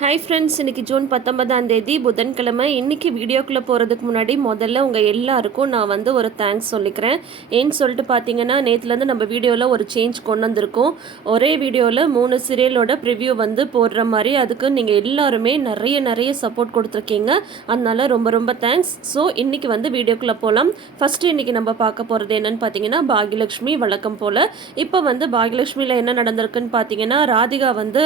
Hi friends இன்னைக்கு June பத்தொன்பதாம் தேதி புதன்கிழமை. இன்றைக்கி வீடியோக்குள்ளே போகிறதுக்கு முன்னாடி முதல்ல உங்கள் எல்லாருக்கும் நான் வந்து ஒரு தேங்க்ஸ் சொல்லிக்கிறேன். ஏன்னு சொல்லிட்டு பார்த்தீங்கன்னா நேற்றுலேருந்து நம்ம வீடியோவில் ஒரு சேஞ்ச் கொண்டு வந்திருக்கோம். ஒரே வீடியோவில் மூணு சீரியலோட ப்ரிவ்யூ வந்து போடுற மாதிரி அதுக்கு நீங்கள் எல்லாருமே நிறைய நிறைய சப்போர்ட் கொடுத்துருக்கீங்க. அதனால ரொம்ப ரொம்ப தேங்க்ஸ் ஸோ இன்றைக்கி வந்து வீடியோக்குள்ளே போகலாம் ஃபஸ்ட்டு இன்னைக்கு நம்ம பார்க்க போகிறது என்னன்னு பார்த்தீங்கன்னா பாகியலட்சுமி வழக்கம் போல். இப்போ வந்து பாகியலட்சுமியில் என்ன நடந்திருக்குன்னு பார்த்தீங்கன்னா ராதிகா வந்து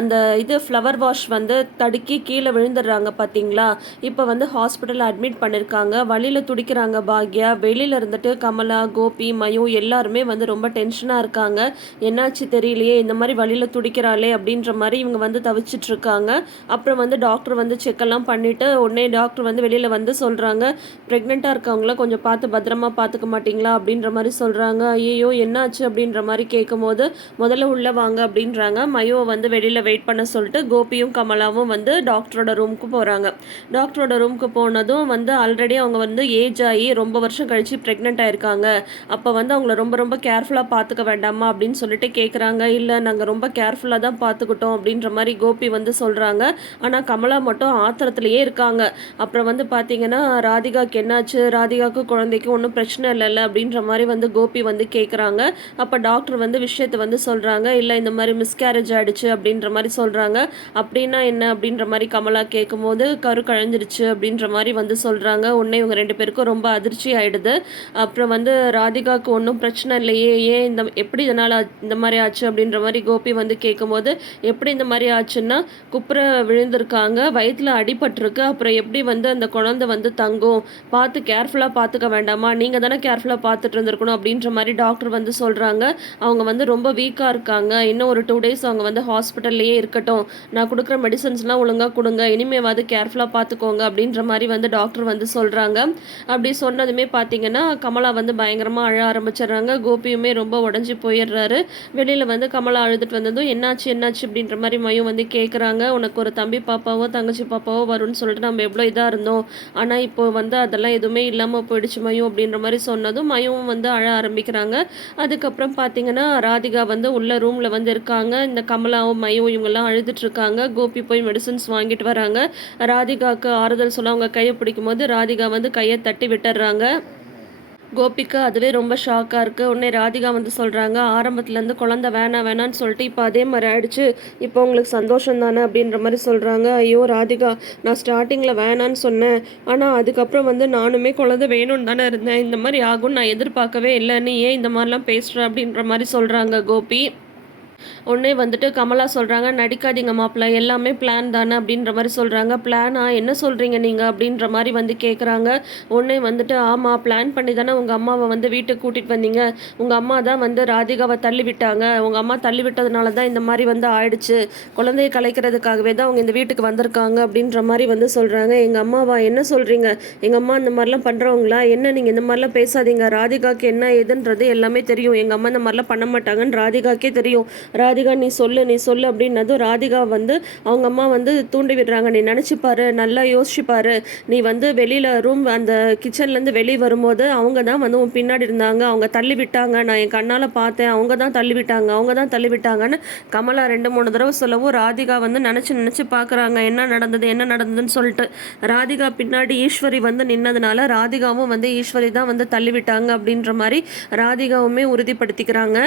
அந்த இது ஃப்ளவர் வாஷ் வந்து தடுக்கி கீழே விழுந்துடுறாங்க பார்த்தீங்களா? இப்போ வந்து ஹாஸ்பிட்டலில் அட்மிட் பண்ணியிருக்காங்க. வழியில் துடிக்கிறாங்க பாக்யா. வெளியில் இருந்துட்டு கமலா கோபி மயோ எல்லாருமே வந்து ரொம்ப டென்ஷனாக இருக்காங்க. என்னாச்சு தெரியலையே இந்த மாதிரி வழியில் துடிக்கிறாளே அப்படின்ற மாதிரி இவங்க வந்து தவிச்சிட்டு இருக்காங்க அப்புறம் வந்து டாக்டர் வந்து செக்கெல்லாம் பண்ணிவிட்டு உடனே டாக்டர் வந்து வெளியில் வந்து சொல்கிறாங்க ப்ரெக்னெண்ட்டாக இருக்கவங்கள கொஞ்சம் பார்த்து பத்திரமா பார்த்துக்க மாட்டிங்களா? அப்படின்ற மாதிரி சொல்கிறாங்க ஐயோ என்னாச்சு? அப்படின்ற மாதிரி கேட்கும்போது முதல்ல உள்ளே வாங்க அப்படின்றாங்க. மயோவை வந்து வெளியில் வெயிட் பண்ண சொல்லிட்டு கோபியும் கமலாவும் வந்து டாக்டரோட ரூமுக்கு போகிறாங்க டாக்டரோட ரூமுக்கு போனதும் வந்து ஆல்ரெடி அவங்க வந்து ஏஜ் ஆகி ரொம்ப வருஷம் கழித்து ப்ரெக்னென்ட் ஆயிருக்காங்க. அப்போ வந்து அவங்கள ரொம்ப ரொம்ப கேர்ஃபுல்லாக பார்த்துக்க வேண்டாமா அப்படின்னு சொல்லிட்டு கேட்குறாங்க இல்லை நாங்கள் ரொம்ப கேர்ஃபுல்லாக தான் பார்த்துக்கிட்டோம் அப்படின்ற மாதிரி கோபி வந்து சொல்கிறாங்க ஆனால் கமலா மட்டும் ஆத்திரத்துலேயே இருக்காங்க. அப்புறம் வந்து பார்த்தீங்கன்னா ராதிகாக்கு என்னாச்சு? ராதிகாவுக்கு குழந்தைக்கு ஒன்றும் பிரச்சனை இல்லைல்ல அப்படின்ற மாதிரி வந்து கோபி வந்து கேட்குறாங்க அப்போ டாக்டர் வந்து விஷயத்தை வந்து சொல்கிறாங்க இல்லை இந்த மாதிரி மிஸ்கேரேஜ் ஆகிடுச்சு அப்படின்ற மாதிரி சொல்கிறாங்க அப்படின்னு என்ன அப்படின்ற மாதிரி கமலா கேட்கும்போது கரு கழஞ்சிருச்சு அப்படின்ற மாதிரி வந்து சொல்கிறாங்க உடனே இவங்க ரெண்டு பேருக்கும் ரொம்ப அதிர்ச்சி ஆகிடுது அப்புறம் வந்து ராதிகாவுக்கு ஒன்றும் பிரச்சனை இல்லையே. ஏன் இந்த எப்படி இதனால் இந்த மாதிரி ஆச்சு அப்படின்ற மாதிரி கோபி வந்து கேட்கும்போது எப்படி இந்த மாதிரி ஆச்சுன்னா குப்புற விழுந்திருக்காங்க வயிற்றில் அடிபட்டிருக்கு. அப்புறம் எப்படி வந்து அந்த குழந்தை வந்து தங்கும்? பார்த்து கேர்ஃபுல்லாக பார்த்துக்க வேண்டாமா? நீங்கள் தானே கேர்ஃபுல்லாக பார்த்துட்டு இருந்திருக்கணும் அப்படின்ற மாதிரி டாக்டர் வந்து சொல்கிறாங்க அவங்க வந்து ரொம்ப வீக்காக இருக்காங்க. இன்னும் ஒரு டூ டேஸ் அவங்க வந்து ஹாஸ்பிட்டல்லையே இருக்கட்டும். நான் கொடுக்குற மெடிசன்ஸ்லாம் ஒழுங்காக கொடுங்க. இனிமேவாது கேர்ஃபுல்லாக பார்த்துக்கோங்க அப்படின்ற மாதிரி வந்து டாக்டர் வந்து சொல்கிறாங்க அப்படி சொன்னதுமே பார்த்தீங்கன்னா கமலா வந்து பயங்கரமாக அழ ஆரம்பிச்சிடுறாங்க. கோபியுமே ரொம்ப உடஞ்சி போயிடுறாரு. வெளியில் வந்து கமலா அழுதுட்டு வந்ததும் என்னாச்சு என்னாச்சு? அப்படின்ற மாதிரி மையம் வந்து கேட்குறாங்க உனக்கு ஒரு தம்பி பாப்பாவோ தங்கச்சி பாப்பாவோ வரும்னு சொல்லிட்டு நம்ம எவ்வளோ இதாக இருந்தோம். ஆனால் இப்போ வந்து அதெல்லாம் எதுவுமே இல்லாமல் போயிடுச்சு மயம் அப்படின்ற மாதிரி சொன்னதும் மயமும் வந்து அழ ஆரம்பிக்கிறாங்க. அதுக்கப்புறம் பார்த்தீங்கன்னா ராதிகா வந்து உள்ள ரூமில் வந்து இருக்காங்க. இந்த கமலாவும் மயம் இவங்கெல்லாம் அழுதுட்டு இருக்காங்க. கோபி போய் மெடிசன்ஸ் வாங்கிட்டு வராங்க. ராதிகாவுக்கு ஆறுதல் சொல்ல அவங்க கையை பிடிக்கும் போது ராதிகா வந்து கையை தட்டி விட்டுடுறாங்க. கோபிக்கு அதுவே ரொம்ப ஷாக்காக இருக்குது உடனே ராதிகா வந்து சொல்கிறாங்க ஆரம்பத்துலேருந்து குழந்த வேணாம் வேணான்னு சொல்லிட்டு இப்போ அதே மாதிரி ஆயிடுச்சு. இப்போ உங்களுக்கு சந்தோஷம் தானே? அப்படின்ற மாதிரி சொல்கிறாங்க ஐயோ ராதிகா நான் ஸ்டார்டிங்கில் வேணான்னு சொன்னேன். ஆனால் அதுக்கப்புறம் வந்து நானுமே குழந்த வேணும்னு தானே இருந்தேன். இந்த மாதிரி ஆகும்னு நான் எதிர்பார்க்கவே இல்லை. நீ ஏன் இந்த மாதிரிலாம் பேசுகிற அப்படின்ற மாதிரி சொல்கிறாங்க கோபி. உடனே வந்துட்டு கமலா சொல்கிறாங்க நடிக்காதீங்க மாப்பிள்ள எல்லாமே பிளான் தானே? அப்படின்ற மாதிரி சொல்கிறாங்க பிளானா என்ன சொல்கிறீங்க நீங்கள் அப்படின்ற மாதிரி வந்து கேட்குறாங்க உடனே வந்துட்டு ஆமாம் பிளான் பண்ணி தானே உங்கள் அம்மாவை வந்து வீட்டுக்கு கூட்டிகிட்டு வந்தீங்க. உங்கள் அம்மா தான் வந்து ராதிகாவை தள்ளி விட்டாங்க. உங்கள் அம்மா தள்ளி விட்டதுனால தான் இந்த மாதிரி வந்து ஆயிடுச்சு. குழந்தையை கலைக்கிறதுக்காகவே தான் அவங்க இந்த வீட்டுக்கு வந்திருக்காங்க. அப்படின்ற மாதிரி வந்து சொல்கிறாங்க எங்கள் அம்மாவா? என்ன சொல்கிறீங்க எங்கள் அம்மா இந்த மாதிரிலாம் பண்ணுறவங்களா என்ன நீங்கள் இந்த மாதிரிலாம் பேசாதீங்க. ராதிகாக்கு என்ன ஏதுன்றது எல்லாமே தெரியும். எங்கள் அம்மா இந்த மாதிரிலாம் பண்ண மாட்டாங்கன்னு ராதிகாக்கே தெரியும். ராதிகா நீ சொல்லு நீ சொல்லு அப்படின்னதும் ராதிகா வந்து அவங்க அம்மா வந்து தூண்டி விடுறாங்க. நீ நினச்சிப்பாரு நல்லா யோசிச்சுப்பாரு நீ வந்து வெளியில் ரூம் அந்த கிச்சன்லேருந்து வெளியே வரும்போது அவங்க தான் வந்து உன் பின்னாடி இருந்தாங்க. அவங்க தள்ளி விட்டாங்க. நான் என் கண்ணால் பார்த்தேன். அவங்க தான் தள்ளி விட்டாங்க. அவங்க தான் தள்ளி விட்டாங்கன்னு கமலா ரெண்டு மூணு தடவை சொல்லவும் ராதிகா வந்து நினச்சி நினச்சி பார்க்குறாங்க. என்ன நடந்தது என்ன நடந்ததுன்னு சொல்லிட்டு. ராதிகா பின்னாடி ஈஸ்வரி வந்து நின்னதுனால ராதிகாவும் வந்து ஈஸ்வரி தான் வந்து தள்ளி விட்டாங்க அப்படின்ற மாதிரி ராதிகாவுமே உறுதிப்படுத்திக்கிறாங்க.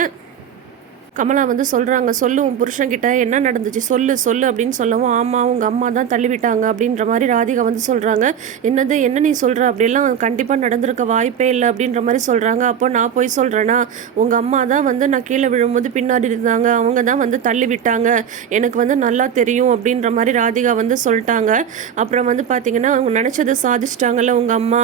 கமலா வந்து சொல்கிறாங்க சொல்லு உன் புருஷன்கிட்ட என்ன நடந்துச்சு? சொல்லு சொல்லு அப்படின்னு சொல்லவும் ஆமாம் உங்கள் அம்மா தான் தள்ளிவிட்டாங்க அப்படின்ற மாதிரி ராதிகா வந்து சொல்கிறாங்க என்னது என்ன நீ சொல்கிற அப்படிலாம் கண்டிப்பாக நடந்திருக்க வாய்ப்பே இல்லை அப்படின்ற மாதிரி சொல்கிறாங்க அப்போ நான் போய் சொல்கிறேன்னா உங்கள் அம்மா தான் வந்து நான் கீழே விழும்போது பின்னாடி இருந்தாங்க. அவங்க தான் வந்து தள்ளி விட்டாங்க எனக்கு வந்து நல்லா தெரியும் அப்படின்ற மாதிரி ராதிகா வந்து சொல்லிட்டாங்க. அப்புறம் வந்து பார்த்தீங்கன்னா அவங்க நினச்சதை சாதிச்சிட்டாங்கல்ல உங்கள் அம்மா.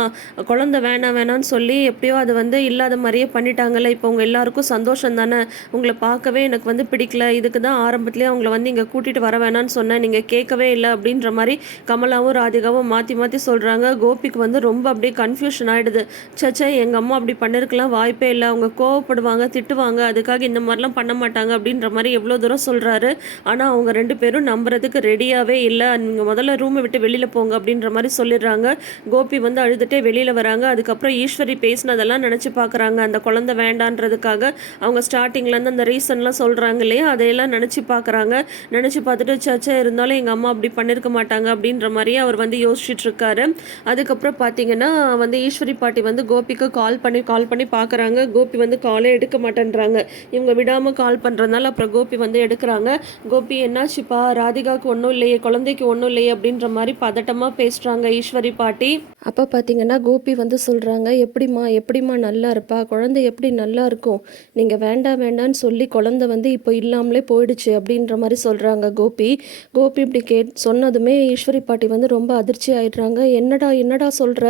குழந்தை வேணாம் வேணாம்னு சொல்லி எப்படியோ அது வந்து இல்லாத மாதிரியே பண்ணிட்டாங்கல்ல. இப்போ உங்கள் எல்லாருக்கும் சந்தோஷம் தானே? உங்களை பார்க்க பார்க்கவே எனக்கு வந்து பிடிக்கல. இதுக்கு தான் ஆரம்பத்துலேயே அவங்கள வந்து இங்கே கூட்டிகிட்டு வர வேணான்னு சொன்னேன். நீங்கள் கேட்கவே இல்லை அப்படின்ற மாதிரி கமலாவும் ராதிகாவும் மாற்றி மாற்றி சொல்கிறாங்க கோபிக்கு வந்து ரொம்ப அப்படியே கன்ஃபியூஷன் ஆகிடுது சச்சா எங்கள் அம்மா அப்படி பண்ணிருக்கலாம். வாய்ப்பே இல்லை. அவங்க கோவப்படுவாங்க திட்டுவாங்க. அதுக்காக இந்த மாதிரிலாம் பண்ண மாட்டாங்க அப்படின்ற மாதிரி எவ்வளோ தூரம் சொல்கிறாரு ஆனால் அவங்க ரெண்டு பேரும் நம்புறதுக்கு ரெடியாகவே இல்லை. நீங்கள் முதல்ல ரூமை விட்டு வெளியில் போங்க அப்படின்ற மாதிரி சொல்லிடுறாங்க. கோபி வந்து அழுதுகிட்டே வெளியில் வராங்க. அதுக்கப்புறம் ஈஸ்வரி பேசினதெல்லாம் நினச்சி பார்க்குறாங்க. அந்த குழந்தை வேண்டான்றதுக்காக அவங்க ஸ்டார்டிங்லேருந்து அந்த ரீசன் ரீசன்லாம் சொல்கிறாங்க இல்லையா? அதையெல்லாம் நினச்சி பார்க்குறாங்க. நினச்சி பார்த்துட்டு சச்சா இருந்தாலும் எங்கள் அம்மா அப்படி பண்ணியிருக்க மாட்டாங்க அப்படின்ற மாதிரியே அவர் வந்து யோசிச்சுட்ருக்காரு. அதுக்கப்புறம் பார்த்தீங்கன்னா வந்து ஈஸ்வரி பாட்டி வந்து கோபிக்கு கால் பண்ணி கால் பண்ணி பார்க்குறாங்க. கோபி வந்து காலே எடுக்க மாட்டேன்றாங்க. இவங்க விடாமல் கால் பண்ணுறதுனால அப்புறம் கோபி வந்து எடுக்கிறாங்க. கோபி என்னாச்சுப்பா? ராதிகாவுக்கு ஒன்றும் இல்லையே குழந்தைக்கு ஒன்றும் இல்லையே அப்படின்ற மாதிரி பதட்டமாக பேசுகிறாங்க ஈஸ்வரி பாட்டி. அப்போ பார்த்தீங்கன்னா கோபி வந்து சொல்கிறாங்க எப்படிம்மா எப்படிம்மா நல்லா இருப்பா? குழந்தை எப்படி நல்லா இருக்கும்? நீங்கள் வேண்டாம் வேண்டான்னு சொல்லி குழந்தை வந்து இப்போ இல்லாமலே போயிடுச்சு அப்படின்ற மாதிரி சொல்கிறாங்க கோபி. கோபி இப்படி கேட் சொன்னதுமே ஈஸ்வரி பாட்டி வந்து ரொம்ப அதிர்ச்சி ஆயிடுறாங்க. என்னடா என்னடா சொல்கிற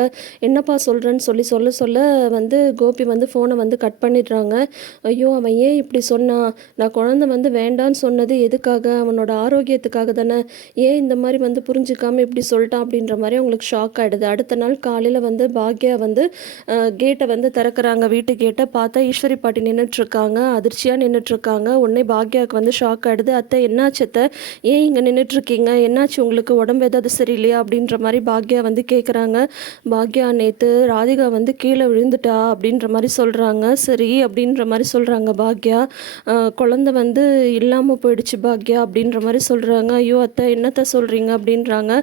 என்னப்பா சொல்கிறேன்னு சொல்லி சொல்ல சொல்ல வந்து கோபி வந்து ஃபோனை வந்து கட் பண்ணிடுறாங்க. ஐயோ அவன் ஏன் இப்படி சொன்னான் நான் குழந்தை வந்து வேண்டான்னு சொன்னது எதுக்காக? அவனோட ஆரோக்கியத்துக்காக தானே. ஏன் இந்த மாதிரி வந்து புரிஞ்சுக்காம இப்படி சொல்லிட்டான் அப்படின்ற மாதிரி அவங்களுக்கு ஷாக் ஆகிடுது அடுத்த நாள் காலையில் வந்து பாக்யா வந்து கேட்டை வந்து திறக்கிறாங்க. வீட்டு கேட்டை பார்த்தா ஈஸ்வரி பாட்டி நின்றுட்டுருக்காங்க அதிர்ச்சியாக நின்றுட்டுருக்காங்க இருக்காங்க. உடனே பாக்யாவுக்கு வந்து ஷாக் ஆகிடுது அத்தை என்னாச்சு அத்தை? ஏன் இங்கே நின்றுட்டுருக்கீங்க என்னாச்சு உங்களுக்கு? உடம்பு ஏதாவது சரியில்லையா? அப்படின்ற மாதிரி பாக்யா வந்து கேட்குறாங்க பாக்யா நேற்று ராதிகா வந்து கீழே விழுந்துட்டா அப்படின்ற மாதிரி சொல்கிறாங்க சரி அப்படின்ற மாதிரி சொல்கிறாங்க பாக்யா. குழந்த குழந்தை வந்து இல்லாமல் போயிடுச்சு பாக்யா அப்படின்ற மாதிரி சொல்கிறாங்க ஐயோ அத்தை என்னத்தை சொல்கிறீங்க அப்படின்றாங்க.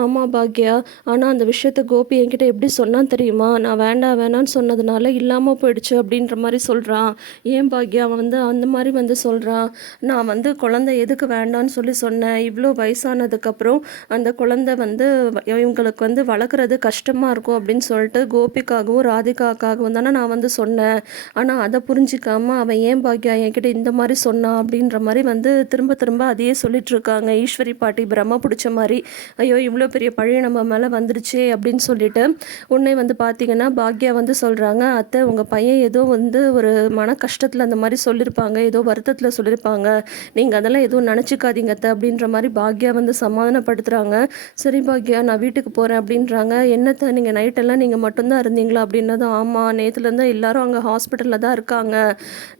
ஆமாம் பாக்யா. ஆனால் அந்த விஷயத்த கோபி என்கிட்ட எப்படி சொன்னால் தெரியுமா? நான் வேண்டாம் வேணான்னு சொன்னதுனால இல்லாமல் போயிடுச்சு அப்படின்ற மாதிரி சொல்கிறான் ஏன் பாக்யா? அவன் வந்து அந்த மாதிரி வந்து சொல்கிறான் நான் வந்து குழந்தை எதுக்கு வேண்டான்னு சொல்லி சொன்னேன். இவ்வளோ வயசானதுக்கப்புறம் அந்த குழந்தை வந்து இவங்களுக்கு வந்து வளர்க்குறது கஷ்டமாக இருக்கும் அப்படின்னு சொல்லிட்டு கோபிக்காகவும் ராதிகாக்காகவும் தானே நான் வந்து சொன்னேன். ஆனால் அதை புரிஞ்சிக்காமல் அவன் ஏன் பாக்யா என்கிட்ட இந்த மாதிரி சொன்னான் அப்படின்ற மாதிரி வந்து திரும்ப திரும்ப அதையே சொல்லிட்டுருக்காங்க ஈஸ்வரி பாட்டி பிரம்ம பிடிச்ச மாதிரி ஐயோ இவ்வளோ பெரிய பழைய நம்ம மேலே வந்துருச்சு அப்படின்னு சொல்லிட்டு உன்னை வந்து பார்த்தீங்கன்னா பாக்யா வந்து சொல்கிறாங்க அத்தை உங்கள் பையன் ஏதோ வந்து ஒரு மன கஷ்டத்தில் அந்த மாதிரி சொல்லியிருப்பாங்க ஏதோ வருத்தத்தில் சொல்லியிருப்பாங்க நீங்கள் அதெல்லாம் எதுவும் நினச்சிக்காதீங்க அத்தை அப்படின்ற மாதிரி பாக்யா வந்து சமாதானப்படுத்துகிறாங்க சரி பாக்யா நான் வீட்டுக்கு போகிறேன் அப்படின்றாங்க. என்னத்தை நீங்கள் நைட்டெல்லாம் நீங்கள் மட்டும்தான் இருந்தீங்களா அப்படின்னதும் ஆமாம் நேற்றுலேருந்து எல்லாரும் அங்கே ஹாஸ்பிட்டலில் தான் இருக்காங்க.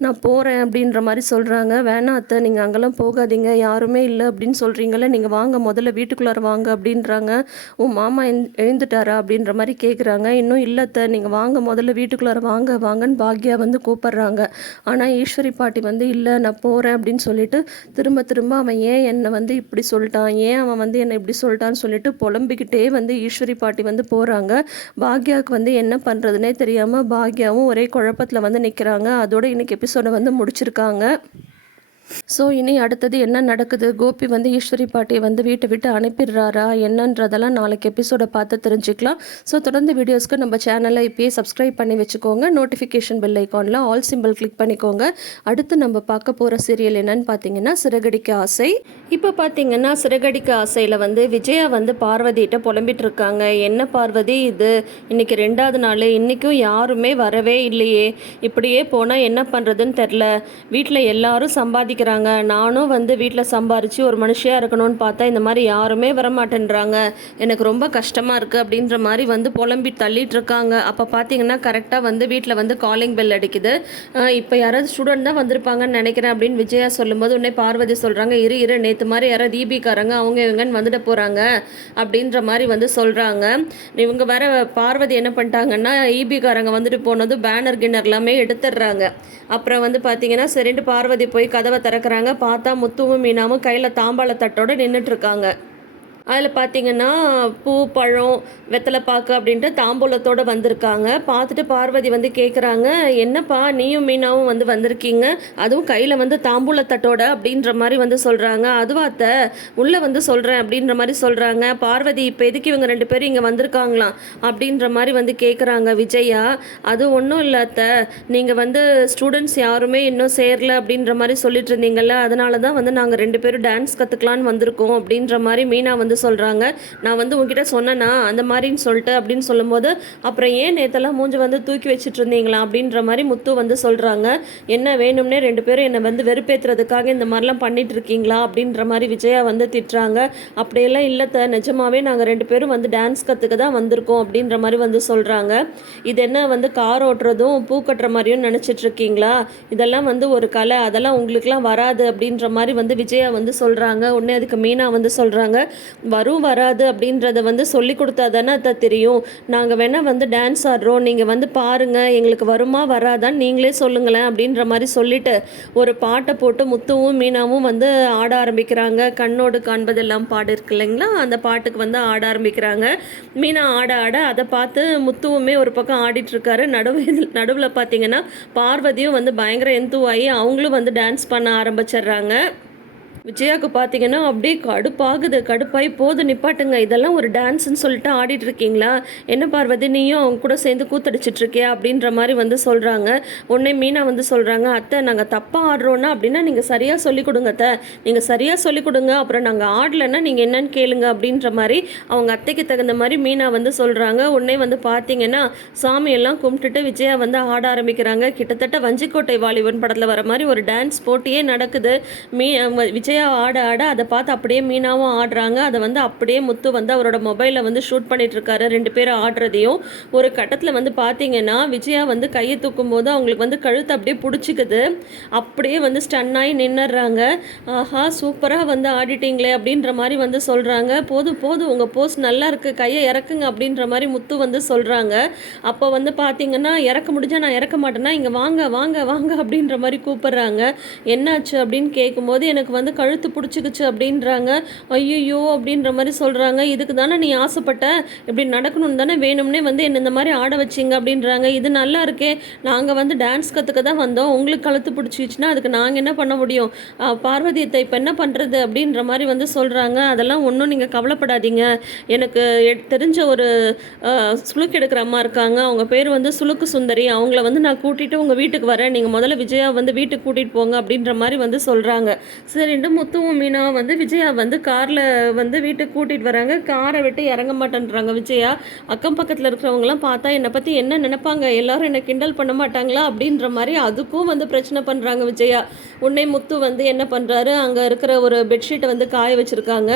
நான் போகிறேன் அப்படின்ற மாதிரி சொல்கிறாங்க வேணாம் அத்தை நீங்கள் அங்கெல்லாம் போகாதீங்க. யாருமே இல்லை அப்படின்னு சொல்கிறீங்களே நீங்கள் வாங்க முதல்ல வீட்டுக்குள்ளார வாங்க அப்படின்றாங்க. உன் மாமா எழுந்துட்டாரா அப்படின்ற மாதிரி கேட்குறாங்க இன்னும் இல்லை அத்தை நீங்கள் வாங்க முதல்ல வீட்டுக்குள்ளார வாங்க வாங்கன்னு பாக்யா வந்து கூப்பிட்றாங்க. ஆனால் ஈஸ்வரி பாட்டி வந்து இல்லை நான் போகிறேன் அப்படின்னு சொல்லிட்டு திரும்ப திரும்ப அவன் ஏன் என்னை வந்து இப்படி சொல்லிட்டான்? ஏன் அவன் வந்து என்னை இப்படி சொல்லிட்டான்னு சொல்லிட்டு புலம்பிக்கிட்டே வந்து ஈஸ்வரி பாட்டி வந்து போகிறாங்க பாக்யாவுக்கு வந்து என்ன பண்ணுறதுனே தெரியாமல் பாக்யாவும் ஒரே குழப்பத்தில் வந்து நிற்கிறாங்க அதோட இன்னைக்கு எபிசோடை வந்து முடிச்சிருக்காங்க. ஸோ இனி அடுத்தது என்ன நடக்குது? கோபி வந்து ஈஸ்வரி பாட்டியை வந்து வீட்டை விட்டு அனுப்பிடுறாரா? என்னன்றதெல்லாம் நாளைக்கு எபிசோடை பார்த்து தெரிஞ்சுக்கலாம். ஸோ தொடர்ந்து வீடியோஸ்க்கு நம்ம சேனலை இப்போயே சப்ஸ்கிரைப் பண்ணி வச்சுக்கோங்க. நோட்டிஃபிகேஷன் பெல் ஐக்கானில் ஆல் சிம்பிள் கிளிக் பண்ணிக்கோங்க. அடுத்து நம்ம பார்க்க போகிற சீரியல் என்னன்னு பார்த்தீங்கன்னா சிறகடிக்க ஆசை. இப்போ பார்த்தீங்கன்னா சிறகடிக்க ஆசையில் வந்து விஜயா வந்து பார்வதிகிட்ட புலம்பிட்டு இருக்காங்க என்ன பார்வதி இது? இன்னைக்கு ரெண்டாவது நாள். இன்றைக்கும் யாருமே வரவே இல்லையே. இப்படியே போனால் என்ன பண்ணுறதுன்னு தெரில வீட்டில் எல்லாரும் சம்பாதிக்கிறாங்க. நானும் வந்து வீட்டில் சம்பாரித்து ஒரு மனுஷியாக இருக்கணும்னு பார்த்தா இந்த மாதிரி யாருமே வரமாட்டேன்றாங்க. எனக்கு ரொம்ப கஷ்டமாக இருக்குது அப்படின்ற மாதிரி வந்து புலம்பி தள்ளிட்டு இருக்காங்க. அப்போ பார்த்தீங்கன்னா கரெக்டாக வந்து வீட்டில் வந்து காலிங் பெல் அடிக்குது. இப்போ யாராவது ஸ்டூடெண்ட் தான் வந்திருப்பாங்கன்னு நினைக்கிறேன் அப்படின்னு விஜயா சொல்லும்போது உடனே பார்வதி சொல்கிறாங்க இரு இரு நேற்று மாதிரி யாராவது தீபிகாரங்க அவங்க இவங்கன்னு வந்துட்டு போகிறாங்க அப்படின்ற மாதிரி வந்து சொல்கிறாங்க இவங்க வேற பார்வதி என்ன பண்ணிட்டாங்கன்னா ஈபிகாரங்க வந்துட்டு போனது பேனர் கின்னர் எல்லாமே எடுத்துடுறாங்க. அப்புறம் வந்து பார்த்தீங்கன்னா சரின்ட்டு பார்வதி போய் கதவை திறக்கிறாங்க. பார்த்தா முத்துவும் மீனாவும் கையில் தாம்பாள தட்டோட நின்றுட்டுருக்காங்க அதில் பார்த்தீங்கன்னா பூ பழம் வெத்தலைப்பாக்கு அப்படின்ட்டு தாம்பூலத்தோடு வந்திருக்காங்க. பார்த்துட்டு பார்வதி வந்து கேட்குறாங்க என்னப்பா நீயும் மீனாவும் வந்து வந்திருக்கீங்க? அதுவும் கையில் வந்து தாம்பூலத்தட்டோட அப்படின்ற மாதிரி வந்து சொல்கிறாங்க அதுவாத்த உள்ளே வந்து சொல்கிறேன் அப்படின்ற மாதிரி சொல்கிறாங்க பார்வதி இப்போ எதுக்கு இவங்க ரெண்டு பேரும் இங்கே வந்திருக்காங்களாம் அப்படின்ற மாதிரி வந்து கேட்குறாங்க விஜயா. அது ஒன்றும் இல்லை அத்தை நீங்கள் வந்து ஸ்டூடெண்ட்ஸ் யாருமே இன்னும் சேரல அப்படின்ற மாதிரி சொல்லிட்டு இருந்தீங்கல்ல அதனால தான் வந்து நாங்கள் ரெண்டு பேரும் டான்ஸ் கற்றுக்கலான்னு வந்திருக்கோம் அப்படின்ற மாதிரி மீனா வந்து சொல்கிறாங்க நான் வந்து உங்ககிட்ட சொன்னேன்னா அந்த மாதிரின்னு சொல்லிட்டு அப்படின்னு சொல்லும்போது அப்புறம் ஏன் நேத்தெல்லாம் மூஞ்சி வந்து தூக்கி வச்சுட்டு இருந்தீங்களா அப்படின்ற மாதிரி முத்து வந்து சொல்கிறாங்க என்ன வேணும்னே ரெண்டு பேரும் என்னை வந்து வெறுப்பேற்றுறதுக்காக இந்த மாதிரிலாம் பண்ணிட்டு இருக்கீங்களா அப்படின்ற மாதிரி விஜயா வந்து திட்டுறாங்க. அப்படியெல்லாம் த நிஜமாவே நாங்கள் ரெண்டு பேரும் வந்து டான்ஸ் கற்றுக்க தான் வந்திருக்கோம் அப்படின்ற மாதிரி வந்து சொல்கிறாங்க இது என்ன வந்து கார் ஓட்டுறதும் பூ கட்டுற மாதிரியும் நினச்சிட்டு இருக்கீங்களா? இதெல்லாம் வந்து ஒரு கலை அதெல்லாம் உங்களுக்குலாம் வராது அப்படின்ற மாதிரி வந்து விஜயா வந்து சொல்கிறாங்க உடனே அதுக்கு மீனா வந்து சொல்கிறாங்க வரும் வராது அப்படின்றத வந்து சொல்லி கொடுத்தா தானே அதை தெரியும். நாங்கள் வேணால் வந்து டான்ஸ் ஆடுறோம். நீங்கள் வந்து பாருங்கள் எங்களுக்கு வருமா வராதான்னு நீங்களே சொல்லுங்களேன் அப்படின்ற மாதிரி சொல்லிட்டு ஒரு பாட்டை போட்டு முத்துவும் மீனாவும் வந்து ஆட ஆரம்பிக்கிறாங்க. கண்ணோடு காண்பதெல்லாம் பாடு இருக்கு இல்லைங்களா? அந்த பாட்டுக்கு வந்து ஆட ஆரம்பிக்கிறாங்க. மீனா ஆட ஆட அதை பார்த்து முத்துவுமே ஒரு பக்கம் ஆடிட்டுருக்காரு. நடுவில் நடுவில் பார்த்தீங்கன்னா பார்வதியும் வந்து பயங்கர எந்துவாகி அவங்களும் வந்து டான்ஸ் பண்ண ஆரம்பிச்சிடுறாங்க. விஜயாவுக்கு பார்த்தீங்கன்னா அப்படியே கடுப்பாகுது கடுப்பாகி போது நிப்பாட்டுங்க. இதெல்லாம் ஒரு டான்ஸ்னு சொல்லிட்டு ஆடிட்டு இருக்கீங்களா? என்ன பார்வதி நீயும் அவங்க கூட சேர்ந்து கூத்தடிச்சிட்டு இருக்கியா? அப்படின்ற மாதிரி வந்து சொல்கிறாங்க உடனே மீனா வந்து சொல்கிறாங்க அத்தை நாங்கள் தப்பாக ஆடுறோன்னா அப்படின்னா நீங்கள் சரியாக சொல்லிக் கொடுங்க அத்தை. நீங்கள் சரியாக சொல்லிக் கொடுங்க. அப்புறம் நாங்கள் ஆடலைன்னா நீங்கள் என்னன்னு கேளுங்க அப்படின்ற மாதிரி அவங்க அத்தைக்கு தகுந்த மாதிரி மீனா வந்து சொல்கிறாங்க உடனே வந்து பார்த்தீங்கன்னா சாமியெல்லாம் கும்பிட்டுட்டு விஜயா வந்து ஆட ஆரம்பிக்கிறாங்க. கிட்டத்தட்ட வஞ்சிக்கோட்டை வாலிபன் படத்தில் வர மாதிரி ஒரு டான்ஸ் போட்டியே நடக்குது. மீ விஜய் ஆட ஆட அதை பார்த்து அப்படியே மீனாவும் ஆடுறாங்க. அதை வந்து அப்படியே முத்து வந்து அவரோட மொபைலில் வந்து ஷூட் பண்ணிகிட்ருக்காரு ரெண்டு பேரும் ஆடுறதையும் ஒரு கட்டத்தில் வந்து பார்த்தீங்கன்னா விஜயா வந்து கையை தூக்கும் போது அவங்களுக்கு வந்து கழுத்து அப்படியே பிடிச்சிக்குது. அப்படியே வந்து ஸ்டன்னாகி நின்னுடுறாங்க. ஆஹா சூப்பராக வந்து ஆடிட்டீங்களே அப்படின்ற மாதிரி வந்து சொல்கிறாங்க போதும் போதும் உங்கள் போஸ்ட் நல்லா இருக்குது கையை இறக்குங்க அப்படின்ற மாதிரி முத்து வந்து சொல்கிறாங்க அப்போ வந்து பார்த்தீங்கன்னா இறக்க முடிஞ்சால் நான் இறக்க மாட்டேன்னா இங்கே வாங்க வாங்க வாங்க அப்படின்ற மாதிரி கூப்பிட்றாங்க. என்னாச்சு அப்படின்னு கேட்கும்போது எனக்கு வந்து கழுத்து பிடிச்சிக்கிச்சு அப்படின்றாங்க. ஐயோ அப்படின்ற மாதிரி சொல்கிறாங்க இதுக்கு தானே நீ ஆசைப்பட்ட? இப்படி நடக்கணும்னு தானே வேணும்னே வந்து என்ன இந்த மாதிரி ஆட வச்சிங்க அப்படின்றாங்க. இது நல்லா இருக்கே. நாங்கள் வந்து டான்ஸ் கற்றுக்க தான் வந்தோம். உங்களுக்கு கழுத்து பிடிச்சிச்சுன்னா அதுக்கு நாங்கள் என்ன பண்ண முடியும்? பார்வதியத்தை இப்போ என்ன பண்ணுறது அப்படின்ற மாதிரி வந்து சொல்கிறாங்க அதெல்லாம் ஒன்றும் நீங்கள் கவலைப்படாதீங்க. எனக்கு தெரிஞ்ச ஒரு சுளுக்கு எடுக்கிற அம்மா இருக்காங்க. அவங்க பேர் வந்து சுளுக்கு சுந்தரி. அவங்கள வந்து நான் கூட்டிகிட்டு உங்கள் வீட்டுக்கு வரேன். நீங்கள் முதல்ல விஜயா வந்து வீட்டுக்கு கூட்டிகிட்டு போங்க அப்படின்ற மாதிரி வந்து சொல்கிறாங்க சரின்ட்டு முத்துவும் மீனா வந்து விஜயா வந்து காரில் வந்து வீட்டுக்கு கூட்டிகிட்டு வராங்க. காரை விட்டு இறங்க மாட்டேன்றாங்க விஜயா. அக்கம் பக்கத்தில் இருக்கிறவங்களாம் பார்த்தா என்னை பற்றி என்ன நினைப்பாங்க? எல்லாரும் என்னை கிண்டல் பண்ண மாட்டாங்களா? அப்படின்ற மாதிரி அதுக்கும் வந்து பிரச்சனை பண்ணுறாங்க விஜயா. உன்னை முத்து வந்து என்ன பண்ணுறாரு அங்கே இருக்கிற ஒரு பெட்ஷீட்டை வந்து காய வச்சுருக்காங்க.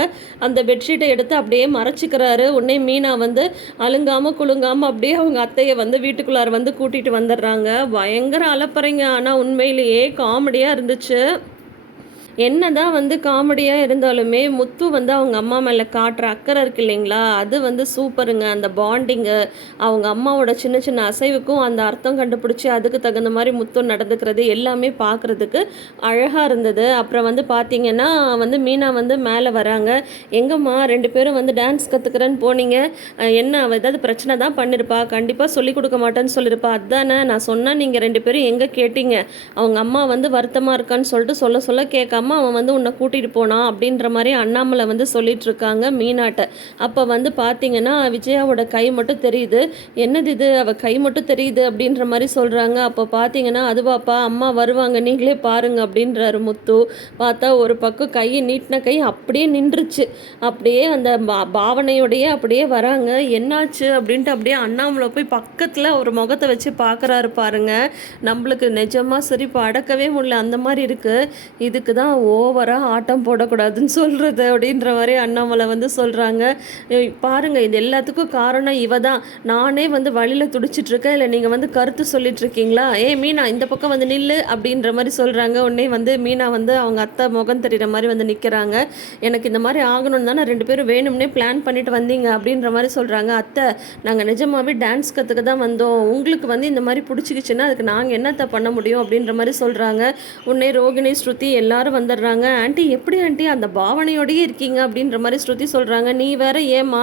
அந்த பெட்ஷீட்டை எடுத்து அப்படியே மறைச்சிக்கிறாரு. உன்னை மீனா வந்து அழுங்காமல் குலுங்காமல் அப்படியே அவங்க அத்தையை வந்து வீட்டுக்குள்ளார வந்து கூட்டிகிட்டு வந்துடுறாங்க. பயங்கர அலப்பறைங்க. ஆனால் உண்மையிலேயே காமெடியாக இருந்துச்சு. என்னதான் வந்து காமெடியாக இருந்தாலுமே முத்து வந்து அவங்க அம்மா மேலே காட்டுற அக்கறை இருக்கு இல்லைங்களா? அது வந்து சூப்பருங்க. அந்த பாண்டிங்கு அவங்க அம்மாவோட சின்ன சின்ன அசைவுக்கும் அந்த அர்த்தம் கண்டுபிடிச்சி அதுக்கு தகுந்த மாதிரி முத்து நடந்துக்கிறது எல்லாமே பார்க்குறதுக்கு அழகாக இருந்தது. அப்புறம் வந்து பார்த்தீங்கன்னா வந்து மீனா வந்து மேலே வராங்க. எங்கம்மா ரெண்டு பேரும் வந்து டான்ஸ் கற்றுக்கிறேன்னு போனீங்க. என்ன ஏதாவது பிரச்சனை தான் பண்ணியிருப்பா கண்டிப்பாக சொல்லிக் கொடுக்க மாட்டேன்னு சொல்லியிருப்பா அதானே நான் சொன்னால் நீங்கள் ரெண்டு பேரும் எங்கே கேட்டீங்க? அவங்க அம்மா வந்து வருத்தமாக இருக்கான்னு சொல்லிட்டு சொல்ல சொல்ல கேட்காம அவன் வந்து உன்னை கூட்டிகிட்டு போனான் அப்படின்ற மாதிரி அண்ணாமலை வந்து சொல்லிட்டு இருக்காங்க அப்போ வந்து பார்த்தீங்கன்னா விஜயாவோட கை மட்டும் தெரியுது. என்னது இது? அவள் கை மட்டும் தெரியுது அப்படின்ற மாதிரி சொல்கிறாங்க அப்போ பார்த்தீங்கன்னா அதுவாப்பா அம்மா வருவாங்க நீங்களே பாருங்க அப்படின்றாரு முத்து. பார்த்தா ஒரு பக்கம் கையை நீட்டின கை அப்படியே நின்றுச்சு. அப்படியே அந்த பா பாவனையோடையே அப்படியே வராங்க. என்னாச்சு அப்படின்ட்டு அப்படியே அண்ணாமலை போய் பக்கத்தில் ஒரு முகத்தை வச்சு பார்க்குறாரு பாருங்க. நம்மளுக்கு நிஜமாக சிரிப்பு அடக்கவே முடியல. அந்த மாதிரி இருக்குது இதுக்கு தான் ஓவராக ஆட்டம் போடக்கூடாதுன்னு சொல்கிறது அப்படின்ற மாதிரி அண்ணாமலை வந்து சொல்கிறாங்க பாருங்கள் இது எல்லாத்துக்கும் காரணம் இவ தான் நானே வந்து வழியில் துடிச்சிட்ருக்கேன். இல்லை நீங்கள் வந்து கருத்து சொல்லிட்டுருக்கீங்களா ஏ மீனா இந்த பக்கம் வந்து நில்லு அப்படின்ற மாதிரி சொல்கிறாங்க உடனே வந்து மீனா வந்து அவங்க அத்தை முகம் தெரிகிற மாதிரி வந்து நிற்கிறாங்க எனக்கு இந்த மாதிரி ஆகணும்னு தானே நான் ரெண்டு பேரும் வேணும்னே பிளான் பண்ணிட்டு வந்தீங்க அப்படின்ற மாதிரி சொல்கிறாங்க அத்தை நாங்கள் நிஜமாகவே டான்ஸ் கற்றுக்க தான் வந்தோம். உங்களுக்கு வந்து இந்த மாதிரி பிடிச்சிக்கிச்சுன்னா அதுக்கு நாங்கள் என்னத்தை பண்ண முடியும் அப்படின்ற மாதிரி சொல்கிறாங்க உடனே ரோகிணி ஸ்ருதி எல்லாரும் வந்து வந்துடுறாங்க ஆண்டி எப்படி ஆண்டி? அந்த பாவனையோடயே இருக்கீங்க. அப்படின்ற மாதிரி ஸ்ருதி சொல்கிறாங்க நீ வேற ஏமா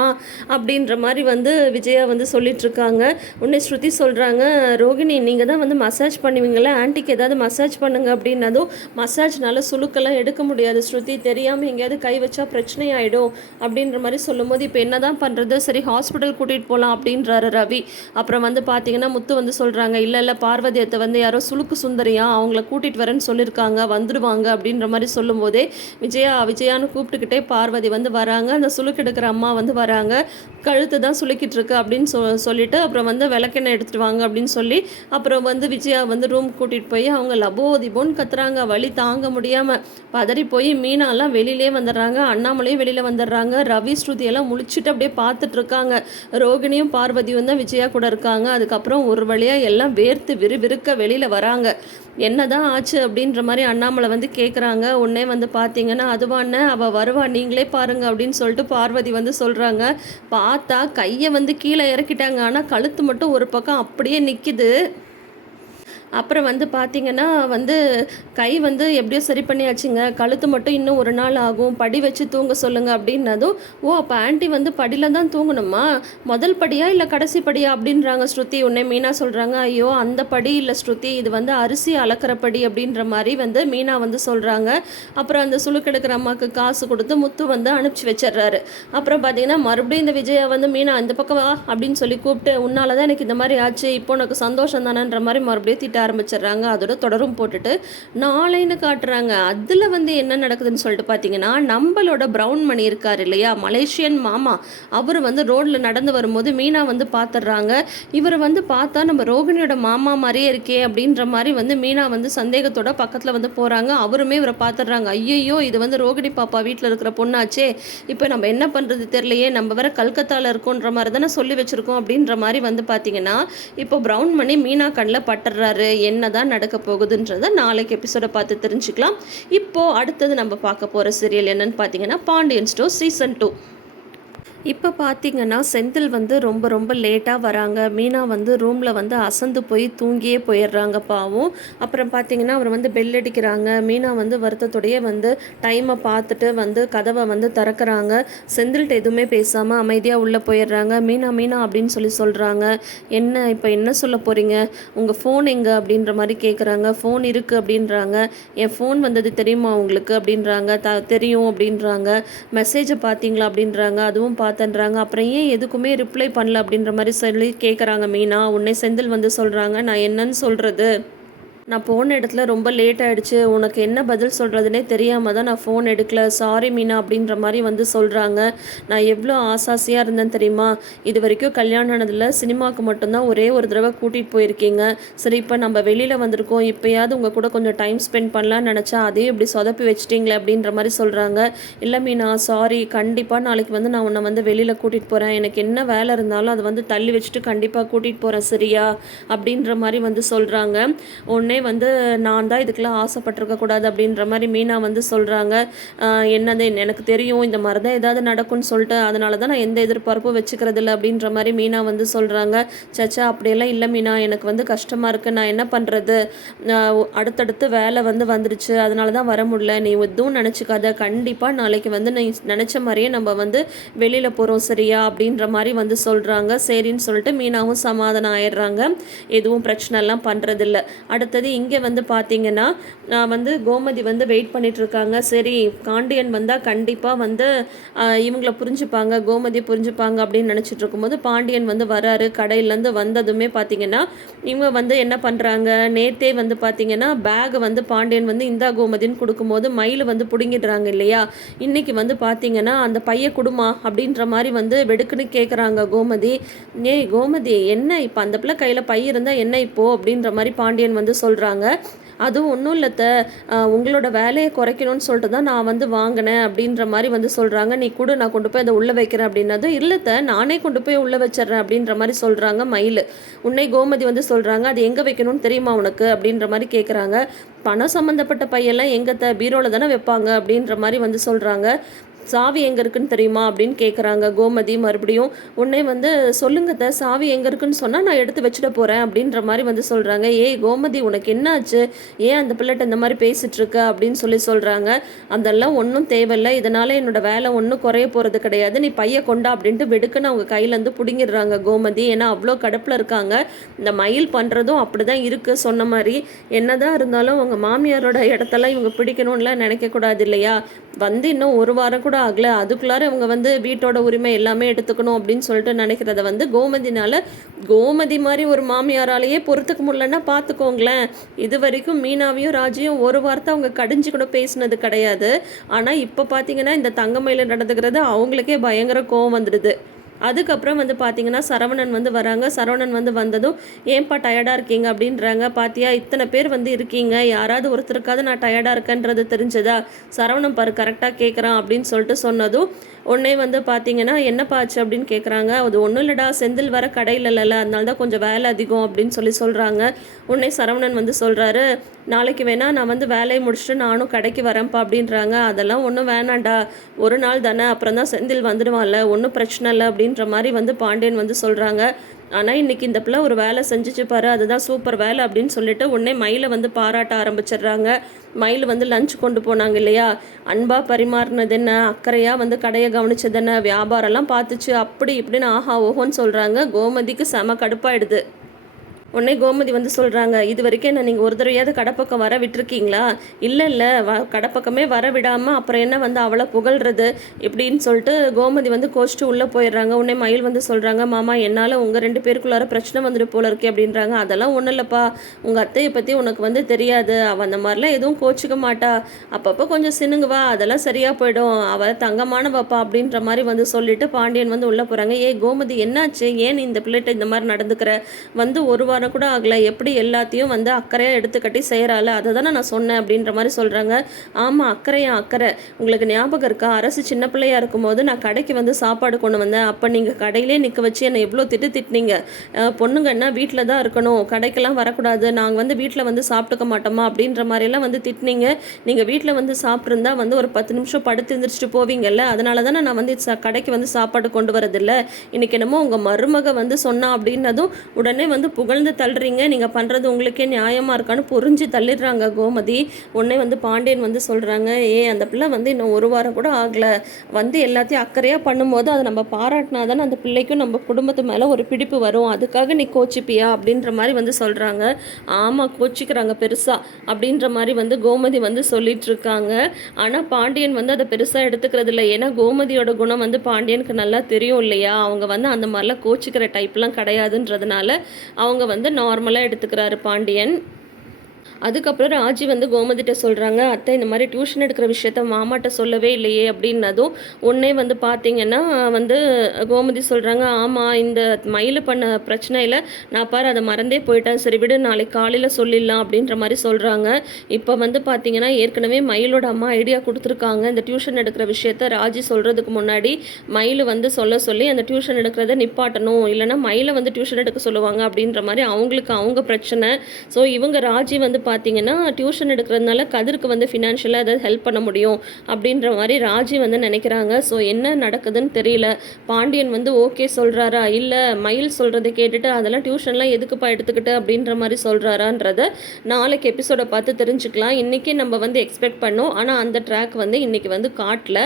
அப்படின்ற மாதிரி வந்து விஜயா வந்து சொல்லிட்டுருக்காங்க. உன்னை ஸ்ருதி சொல்கிறாங்க ரோகிணி நீங்கள் தான் வந்து மசாஜ் பண்ணுவீங்களா ஆண்டிக்கு ஏதாவது மசாஜ் பண்ணுங்க. அப்படின்னதும் மசாஜ்னால சுழுக்கெல்லாம் எடுக்க முடியாது ஸ்ருதி. தெரியாமல் எங்கேயாவது கை வச்சா பிரச்சனை ஆகிடும் அப்படின்ற மாதிரி சொல்லும்போது இப்போ என்ன தான் பண்ணுறது சரி ஹாஸ்பிட்டல் கூட்டிகிட்டு போகலாம் அப்படின்றாரு ரவி. அப்புறம் வந்து பார்த்தீங்கன்னா முத்து வந்து சொல்கிறாங்க இல்லை இல்லை பார்வதியத்தை வந்து யாரோ சுழுக்கு சுந்தரியா? அவங்கள கூட்டிகிட்டு வரேன்னு சொல்லியிருக்காங்க வந்துடுவாங்க அப்படின்ற மாதிரி சொல்லும்போதே விஜயா விஜயான்னு கூப்பிட்டுக்கிட்டே பார்வதி வந்து வராங்க. அந்த சுளுக்கு எடுக்கிற அம்மா வந்து வராங்க. கழுத்து தான் சுளுக்கிட்டு இருக்கு அப்படின்னு சொ சொல்லிட்டு அப்புறம் வந்து விளக்கெண்ணெய் எடுத்துட்டு வாங்க அப்படின்னு சொல்லி அப்புறம் வந்து விஜயா வந்து ரூம் கூட்டிகிட்டு போய் அவங்க லபோ திபோன்னு கத்துறாங்க. வழி தாங்க முடியாமல் பதறி போய் மீனாலாம் வெளியிலே வந்துடுறாங்க. அண்ணாமலையும் வெளியில் வந்துடுறாங்க. ரவி ஸ்ருதி எல்லாம் முழிச்சிட்டு அப்படியே பார்த்துட்டு இருக்காங்க. ரோகிணியும் பார்வதியும் தான் விஜயா கூட இருக்காங்க. அதுக்கப்புறம் ஒரு வழியாக எல்லாம் வேர்த்து விறுவிறுக்க வெளியில் வராங்க. என்னதான் ஆச்சு அப்படின்ற மாதிரி அண்ணாமலை வந்து கேட்குறாங்க சொல்கிறாங்க உடனே வந்து பார்த்தீங்கன்னா அதுவான அவள் வருவா நீங்களே பாருங்க அப்படின்னு சொல்லிட்டு பார்வதி வந்து சொல்கிறாங்க பார்த்தா கையை வந்து கீழே இறக்கிட்டாங்க. ஆனால் கழுத்து மட்டும் ஒரு பக்கம் அப்படியே நிற்கிது அப்புறம் வந்து பார்த்தீங்கன்னா வந்து கை வந்து எப்படியோ சரி பண்ணியாச்சுங்க. கழுத்து மட்டும் இன்னும் ஒரு நாள் ஆகும். படி வச்சு தூங்க சொல்லுங்க அப்படின்னதும் ஓ அப்போ ஆன்ட்டி வந்து படியில் தான் தூங்கணுமா? முதல் படியா இல்லை கடைசி படியா? அப்படின்றாங்க ஸ்ருதி. உன்னை மீனா சொல்கிறாங்க ஐயோ அந்த படி இல்லை ஸ்ருதி. இது வந்து அரிசி அளக்கிற படி அப்படின்ற மாதிரி வந்து மீனா வந்து சொல்கிறாங்க அப்புறம் அந்த சுழுக்கெடுக்கிற அம்மாவுக்கு காசு கொடுத்து முத்து வந்து அனுப்பிச்சி வச்சிடுறாரு. அப்புறம் பார்த்தீங்கன்னா மறுபடியும் இந்த விஜயா வந்து மீனா இந்த பக்கம் வா அப்படின்னு சொல்லி கூப்பிட்டு உன்னால தான் எனக்கு இந்த மாதிரி ஆச்சு. இப்போ உனக்கு சந்தோஷம் தானன்ற மாதிரி மறுபடியும் திட்ட ஆரம்பிச்சிடுறாங்க. அதோட தொடரும் போட்டுட்டு நாளைன்னு காட்டுறாங்க. அதில் வந்து என்ன நடக்குதுன்னு சொல்லிட்டு பார்த்தீங்கன்னா நம்மளோட ப்ரௌன் மணி இருக்கார் இல்லையா? மலேசியன் மாமா. அவர் வந்து ரோட்டில் நடந்து வரும்போது மீனா வந்து பார்த்துடுறாங்க இவர் வந்து பார்த்தா நம்ம ரோகிணியோட மாமா மாதிரியே இருக்கே அப்படின்ற மாதிரி வந்து மீனா வந்து சந்தேகத்தோட பக்கத்தில் வந்து போகிறாங்க அவருமே இவரை பார்த்துடுறாங்க ஐயையோ இது வந்து ரோகிணி பாப்பா வீட்டில் இருக்கிற பொண்ணாச்சே. இப்போ நம்ம என்ன பண்ணுறது தெரியலையே. நம்ம வேற கல்கத்தாவில் இருக்கோன்ற மாதிரி தானே சொல்லி வச்சுருக்கோம் அப்படின்ற மாதிரி வந்து பார்த்தீங்கன்னா இப்போ ப்ரௌன் மணி மீனா கண்ணில் பட்டுறாரு என்ன தான் நடக்க போகுதுன்றதை நாளைக்கு எபிசோடை பார்த்து தெரிஞ்சுக்கலாம். இப்போது அடுத்தது நம்ம பார்க்க போகிற சீரியல் என்னன்னு பார்த்தீங்கன்னா பாண்டியன் ஸ்டோர் சீசன் டூ இப்போ பார்த்தீங்கன்னா செந்தில் வந்து ரொம்ப ரொம்ப லேட்டாக வராங்க. மீனா வந்து ரூமில் வந்து அசந்து போய் தூங்கியே போயிடுறாங்க பாவம். அப்புறம் பார்த்தீங்கன்னா அவர் வந்து பெல் அடிக்கிறாங்க. மீனா வந்து வருத்தத்தோடையே வந்து டைமை பார்த்துட்டு வந்து கதவை வந்து திறக்கிறாங்க. செந்தில்கிட்ட எதுவுமே பேசாமல் அமைதியாக உள்ளே போயிடுறாங்க. மீனா மீனா அப்படின்னு சொல்லி சொல்கிறாங்க என்ன இப்போ என்ன சொல்ல போகிறீங்க உங்கள் ஃபோன் எங்கே? அப்படின்ற மாதிரி கேட்குறாங்க ஃபோன் இருக்குது அப்படின்றாங்க. என் ஃபோன் வந்தது தெரியுமா உங்களுக்கு? அப்படின்றாங்க. த தெரியும் அப்படின்றாங்க. மெசேஜை பார்த்தீங்களா அப்படின்றாங்க. அதுவும் பார்த்து பார்த்தன்றாங்க அப்புறம் ஏன் எதுக்குமே ரிப்ளை பண்ணல அப்படின்ற மாதிரி சொல்லி கேட்குறாங்க மீனா. உன்னை செந்தில் வந்து சொல்கிறாங்க நான் என்னன்னு சொல்கிறது நான் போன இடத்துல ரொம்ப லேட் ஆகிடுச்சு உனக்கு என்ன பதில் சொல்கிறதுனே தெரியாமல் தான் நான் ஃபோன் எடுக்கல. சாரி மீனா அப்படின்ற மாதிரி வந்து சொல்கிறாங்க நான் எவ்வளோ ஆசாசியாக இருந்தேன் தெரியுமா? இது வரைக்கும் கல்யாணம் ஆனதில் சினிமாவுக்கு மட்டும்தான் ஒரே ஒரு தடவை கூட்டிகிட்டு போயிருக்கீங்க. சரி இப்போ நம்ம வெளியில் வந்திருக்கோம். இப்போயாவது உங்கள் கூட கொஞ்சம் டைம் ஸ்பெண்ட் பண்ணலான்னு நினச்சா அதையும் இப்படி சொதப்பி வச்சிட்டிங்களே அப்படின்ற மாதிரி சொல்கிறாங்க இல்லை மீனா சாரி கண்டிப்பாக நாளைக்கு வந்து நான் உன்னை வந்து வெளியில் கூட்டிகிட்டு போகிறேன் எனக்கு என்ன வேலை இருந்தாலும் அதை வந்து தள்ளி வச்சுட்டு கண்டிப்பாக கூட்டிகிட்டு போகிறேன் சரியா? அப்படின்ற மாதிரி வந்து சொல்கிறாங்க உடனே உடனே வந்து நான் தான் இதுக்கெல்லாம் ஆசைப்பட்டிருக்கக்கூடாது அப்படின்ற மாதிரி மீனா வந்து சொல்கிறாங்க என்னது எனக்கு தெரியும் இந்த மாதிரி தான் ஏதாவது நடக்கும்னு சொல்லிட்டு அதனால தான் நான் எந்த எதிர்பார்ப்பும் வச்சுக்கிறது இல்லை அப்படின்ற மாதிரி மீனா வந்து சொல்கிறாங்க சச்சா அப்படியெல்லாம் இல்லை மீனா எனக்கு வந்து கஷ்டமாக இருக்குது நான் என்ன பண்ணுறது அடுத்தடுத்து வேலை வந்து வந்துருச்சு. அதனால தான் வர முடியல. நீ எதுவும் நினச்சிக்காத. கண்டிப்பாக நாளைக்கு வந்து நீ நினச்ச மாதிரியே நம்ம வந்து வெளியில் போகிறோம் சரியா அப்படின்ற மாதிரி வந்து சொல்கிறாங்க சரின்னு சொல்லிட்டு மீனாவும் சமாதானம் ஆயிடுறாங்க. எதுவும் பிரச்சனைலாம் பண்ணுறதில்ல அடுத்தது அடுத்தது இங்கே வந்து பார்த்தீங்கன்னா வந்து கோமதி வந்து வெயிட் பண்ணிகிட்ருக்காங்க சரி காண்டியன் வந்தால் கண்டிப்பாக வந்து இவங்கள புரிஞ்சுப்பாங்க கோமதி புரிஞ்சுப்பாங்க அப்படின்னு நினச்சிட்டு இருக்கும்போது பாண்டியன் வந்து வராரு. கடையிலேருந்து வந்ததுமே பார்த்தீங்கன்னா இவங்க வந்து என்ன பண்ணுறாங்க நேத்தே வந்து பார்த்தீங்கன்னா பேக் வந்து பாண்டியன் வந்து இந்தா கோமதின்னு கொடுக்கும்போது மயில் வந்து பிடுங்கிடுறாங்க இல்லையா? இன்றைக்கி வந்து பார்த்தீங்கன்னா அந்த பைய குடுமா அப்படின்ற மாதிரி வந்து வெடுக்குன்னு கேட்குறாங்க கோமதி. ஏய் கோமதி என்ன இப்போ? அந்த பிள்ளை கையில் பை இருந்தால் என்ன இப்போ? அப்படின்ற மாதிரி பாண்டியன் வந்து சொல் சொல்கிறாங்க அதுவும் ஒன்றும் இல்லத்த உங்களோட வேலையை குறைக்கணும்னு சொல்லிட்டு தான் நான் வந்து வாங்கினேன் அப்படின்ற மாதிரி வந்து சொல்கிறாங்க நீ கூட நான் கொண்டு போய் அதை உள்ளே வைக்கிறேன் அப்படின்னதும் இல்லைத்த நானே கொண்டு போய் உள்ளே வச்சிட்றேன் அப்படின்ற மாதிரி சொல்கிறாங்க மயில். உன்னை கோமதி வந்து சொல்கிறாங்க அது எங்கே வைக்கணும்னு தெரியுமா உனக்கு? அப்படின்ற மாதிரி கேட்குறாங்க பணம் சம்மந்தப்பட்ட பையெல்லாம் எங்கத்த பீரோவில் தானே வைப்பாங்க அப்படின்ற மாதிரி வந்து சொல்கிறாங்க சாவி எங்கே இருக்குன்னு தெரியுமா அப்படின்னு கேட்குறாங்க கோமதி மறுபடியும் உடனே வந்து சொல்லுங்கத்த சாவி எங்கே இருக்குன்னு சொன்னால் நான் எடுத்து வச்சுட போகிறேன் அப்படின்ற மாதிரி வந்து சொல்கிறாங்க ஏய் கோமதி உனக்கு என்னாச்சு? ஏன் அந்த பிள்ளைகிட்ட இந்த மாதிரி பேசிகிட்ருக்க அப்படின்னு சொல்லி சொல்கிறாங்க அதெல்லாம் ஒன்றும் தேவையில்லை. இதனால் என்னோட வேலை ஒன்றும் குறைய போகிறது கிடையாது. நீ பைய கொண்டா அப்படின்ட்டு வெடுக்குன்னு அவங்க கையிலேருந்து பிடுங்கிடுறாங்க கோமதி. ஏன்னா அவ்வளோ கடப்பில் இருக்காங்க. இந்த மயில் பண்ணுறதும் அப்படி தான் இருக்குது சொன்ன மாதிரி. என்னதான் இருந்தாலும் அவங்க மாமியாரோட இடத்தெல்லாம் இவங்க பிடிக்கணும்லாம் நினைக்கக்கூடாது இல்லையா? வந்து இன்னும் ஒரு வாரம் கூட ஆகல. அதுக்குள்ளார இவங்க வந்து வீட்டோட உரிமை எல்லாமே எடுத்துக்கணும் அப்படின்னு சொல்லிட்டு நினைக்கிறத வந்து கோமதினால கோமதி மாதிரி ஒரு மாமியாராலேயே பொறுத்துக்க முடியலன்னா பார்த்துக்கோங்களேன். இது வரைக்கும் மீனாவையும் ராஜையும் ஒரு வார்த்தை அவங்க கடிஞ்சு கூட பேசினது கிடையாது. ஆனால் இப்போ பார்த்தீங்கன்னா இந்த தங்கமயில நடந்துக்கிறது அவங்களுக்கே பயங்கர கோவம் வந்துடுது. அதுக்கப்புறம் வந்து பார்த்தீங்கன்னா சரவணன் வந்து வராங்க. சரவணன் வந்து வந்ததும் ஏன்பா டயர்டாக இருக்கீங்க? அப்படின்றாங்க. பாத்தியா இத்தனை பேர் வந்து இருக்கீங்க. யாராவது ஒருத்தருக்காவது நான் டயர்டாக இருக்கேன்றது தெரிஞ்சதா? சரவணன் பாரு கரெக்டாக கேட்குறான் அப்படின்னு சொல்லிட்டு சொன்னதும் உடனே வந்து பார்த்தீங்கன்னா என்னப்பா ஆச்சு? அப்படின்னு கேட்குறாங்க அது ஒன்றும் இல்லைடா. செந்தில் வர கடையில் இல்லைல்ல அதனால தான் கொஞ்சம் வேலை அதிகம் அப்படின்னு சொல்லி சொல்கிறாங்க உடனே சரவணன் வந்து சொல்கிறாரு நாளைக்கு வேணால் நான் வந்து வேலையை முடிச்சுட்டு நானும் கடைக்கு வரேன்ப்பா அப்படின்றாங்க. அதெல்லாம் ஒன்றும் வேணாண்டா ஒரு நாள் தானே. அப்புறம் தான் செந்தில் வந்துடுவான்ல. ஒன்றும் பிரச்சனை இல்லை அப்படின்ற மாதிரி வந்து பாண்டியன் வந்து சொல்கிறாங்க ஆனால் இன்னைக்கு இந்த பிள்ளை ஒரு வேலை செஞ்சுச்சு பாரு அதுதான் சூப்பர் வேலை அப்படின்னு சொல்லிட்டு உடனே மயிலை வந்து பாராட்ட ஆரம்பிச்சிடுறாங்க. மயில் வந்து லஞ்ச் கொண்டு போனாங்க இல்லையா? அன்பாக பரிமாறினது என்ன அக்கறையாக வந்து கடையை கவனிச்சது என்ன வியாபாரம்லாம் பார்த்துச்சு. அப்படி இப்படின்னு ஆஹா ஓஹோன்னு சொல்கிறாங்க கோமதிக்கு செம கடுப்பாயிடுது. உடனே கோமதி வந்து சொல்கிறாங்க இது வரைக்கும் என்ன நீங்கள் ஒரு தடவையாவது கடப்பக்கம் வர விட்டுருக்கீங்களா? இல்லை இல்லை வ கடப்பக்கமே வர விடாமல் அப்புறம் என்ன வந்து அவளை புகழ்றது இப்படின்னு சொல்லிட்டு கோமதி வந்து கோச்சிட்டு உள்ளே போயிடுறாங்க. உடனே மயில் வந்து சொல்கிறாங்க மாமா என்னால் உங்கள் ரெண்டு பேருக்குள்ளார பிரச்சனை வந்துட்டு போல இருக்கே அப்படின்றாங்க. அதெல்லாம் ஒன்றும் இல்லைப்பா. உங்கள் அத்தையை பற்றி உனக்கு வந்து தெரியாது. அவள் அந்த மாதிரிலாம் எதுவும் கோச்சிக்க மாட்டா. அப்பப்போ கொஞ்சம் சினுங்குவா. அதெல்லாம் சரியாக போயிடும். அவள் தங்கமானவப்பா அப்படின்ற மாதிரி வந்து சொல்லிட்டு பாண்டியன் வந்து உள்ளே போகிறாங்க ஏ கோமதி என்னாச்சு? ஏன் இந்த பிள்ளைகிட்ட இந்த மாதிரி நடந்துக்கிற? வந்து ஒரு வாரம் கூட ஆகலை. எப்படி எல்லாத்தையும் வந்து அக்கறையாக எடுத்துக்கட்டி செய்கிறாள் அதை தானே நான் சொன்னேன் அப்படின்ற மாதிரி சொல்கிறாங்க ஆமாம் அக்கறையா அக்கறை. உங்களுக்கு ஞாபகம் இருக்கா? அரசு சின்ன பிள்ளையாக இருக்கும்போது நான் கடைக்கு வந்து சாப்பாடு கொண்டு வந்தேன். அப்போ நீங்கள் கடையிலே நிற்க வச்சு என்னை எவ்வளோ திட்டு திட்டினீங்க? பொண்ணுங்கன்னா வீட்டில் தான் இருக்கணும். கடைக்கெல்லாம் வரக்கூடாது. நாங்கள் வந்து வீட்டில் வந்து சாப்பிட்டுக்க மாட்டோமா? அப்படின்ற மாதிரிலாம் வந்து திட்டினீங்க. நீங்கள் வீட்டில் வந்து சாப்பிட்ருந்தா வந்து ஒரு பத்து நிமிஷம் படுத்து எழுந்திரிச்சிட்டு போவீங்கல்ல. அதனால தானே நான் வந்து ச- கடைக்கு வந்து சாப்பாடு கொண்டு வரதில்லை. இன்னைக்கு என்னமோ உங்கள் மருமக வந்து சொன்னா அப்படின்னதும் உடனே வந்து புகழ்ந்து தள்ளுறீங்க. நீங்கள் பண்ணுறது உங்களுக்கே நியாயமாக இருக்கான்னு புரிஞ்சு தள்ளிடுறாங்க கோமதி. உடனே வந்து பாண்டியன் வந்து சொல்கிறாங்க ஏ அந்த பிள்ளை வந்து இன்னும் ஒரு வாரம் கூட ஆகலை. வந்து எல்லாத்தையும் அக்கறையாக பண்ணும்போது அதை நம்ம பாராட்டினா தானே அந்த பிள்ளைக்கும் நம்ம குடும்பத்து மேலே ஒரு பிடிப்பு வரும். அதுக்காக நீ கோச்சிப்பியா? அப்படின்ற மாதிரி வந்து சொல்கிறாங்க ஆமாம் கோச்சிக்கிறாங்க பெருசாக அப்படின்ற மாதிரி வந்து கோமதி வந்து சொல்லிட்டு இருக்காங்க ஆனால் பாண்டியன் வந்து அதை பெருசாக எடுத்துக்கிறது இல்லை. ஏன்னா கோமதியோட குணம் வந்து பாண்டியனுக்கு நல்லா தெரியும் இல்லையா? அவங்க வந்து அந்த மாதிரிலாம் கோச்சிக்கிற டைப்லாம் கிடையாதுன்றதுனால அவங்க வந்து நார்மலாக எடுத்துக்கிறாரு பாண்டியன். அதுக்கப்புறம் ராஜி வந்து கோமதிட்ட சொல்கிறாங்க அத்தை இந்த மாதிரி டியூஷன் எடுக்கிற விஷயத்த மாமாட்ட சொல்லவே இல்லையே அப்படின்னதும் உடனே வந்து பார்த்தீங்கன்னா வந்து கோமதி சொல்கிறாங்க ஆமாம் இந்த மயில் பண்ண பிரச்சனையில் நான் பாரு அதை மறந்தே போயிட்டேன். சரி விடு நாளைக்கு காலையில் சொல்லிடலாம் அப்படின்ற மாதிரி சொல்கிறாங்க இப்போ வந்து பார்த்தீங்கன்னா ஏற்கனவே மயிலோட அம்மா ஐடியா கொடுத்துருக்காங்க. இந்த டியூஷன் எடுக்கிற விஷயத்த ராஜி சொல்கிறதுக்கு முன்னாடி மயில் வந்து சொல்ல சொல்லி அந்த டியூஷன் எடுக்கிறத நிப்பாட்டணும். இல்லைன்னா மயிலை வந்து டியூஷன் எடுக்க சொல்லுவாங்க அப்படின்ற மாதிரி அவங்களுக்கு அவங்க பிரச்சனை. ஸோ இவங்க ராஜி வந்து பார்த்தீங்கன்னா டியூஷன் எடுக்கிறதுனால கதிருக்கு வந்து ஃபினான்ஷியலாக ஏதாவது ஹெல்ப் பண்ண முடியும் அப்படின்ற மாதிரி ராஜி வந்து நினைக்கிறாங்க. ஸோ என்ன நடக்குதுன்னு தெரியல. பாண்டியன் வந்து ஓகே சொல்கிறாரா இல்லை மயில் சொல்கிறத கேட்டுட்டு அதெல்லாம் டியூஷன்லாம் எதுக்குப்பா எடுத்துக்கிட்டு அப்படின்ற மாதிரி சொல்கிறாரான்றத நாளைக்கு எபிசோடை பார்த்து தெரிஞ்சுக்கலாம். இன்றைக்கி நம்ம வந்து எக்ஸ்பெக்ட் பண்ணோம். ஆனால் அந்த ட்ராக் வந்து இன்றைக்கி வந்து காட்டல.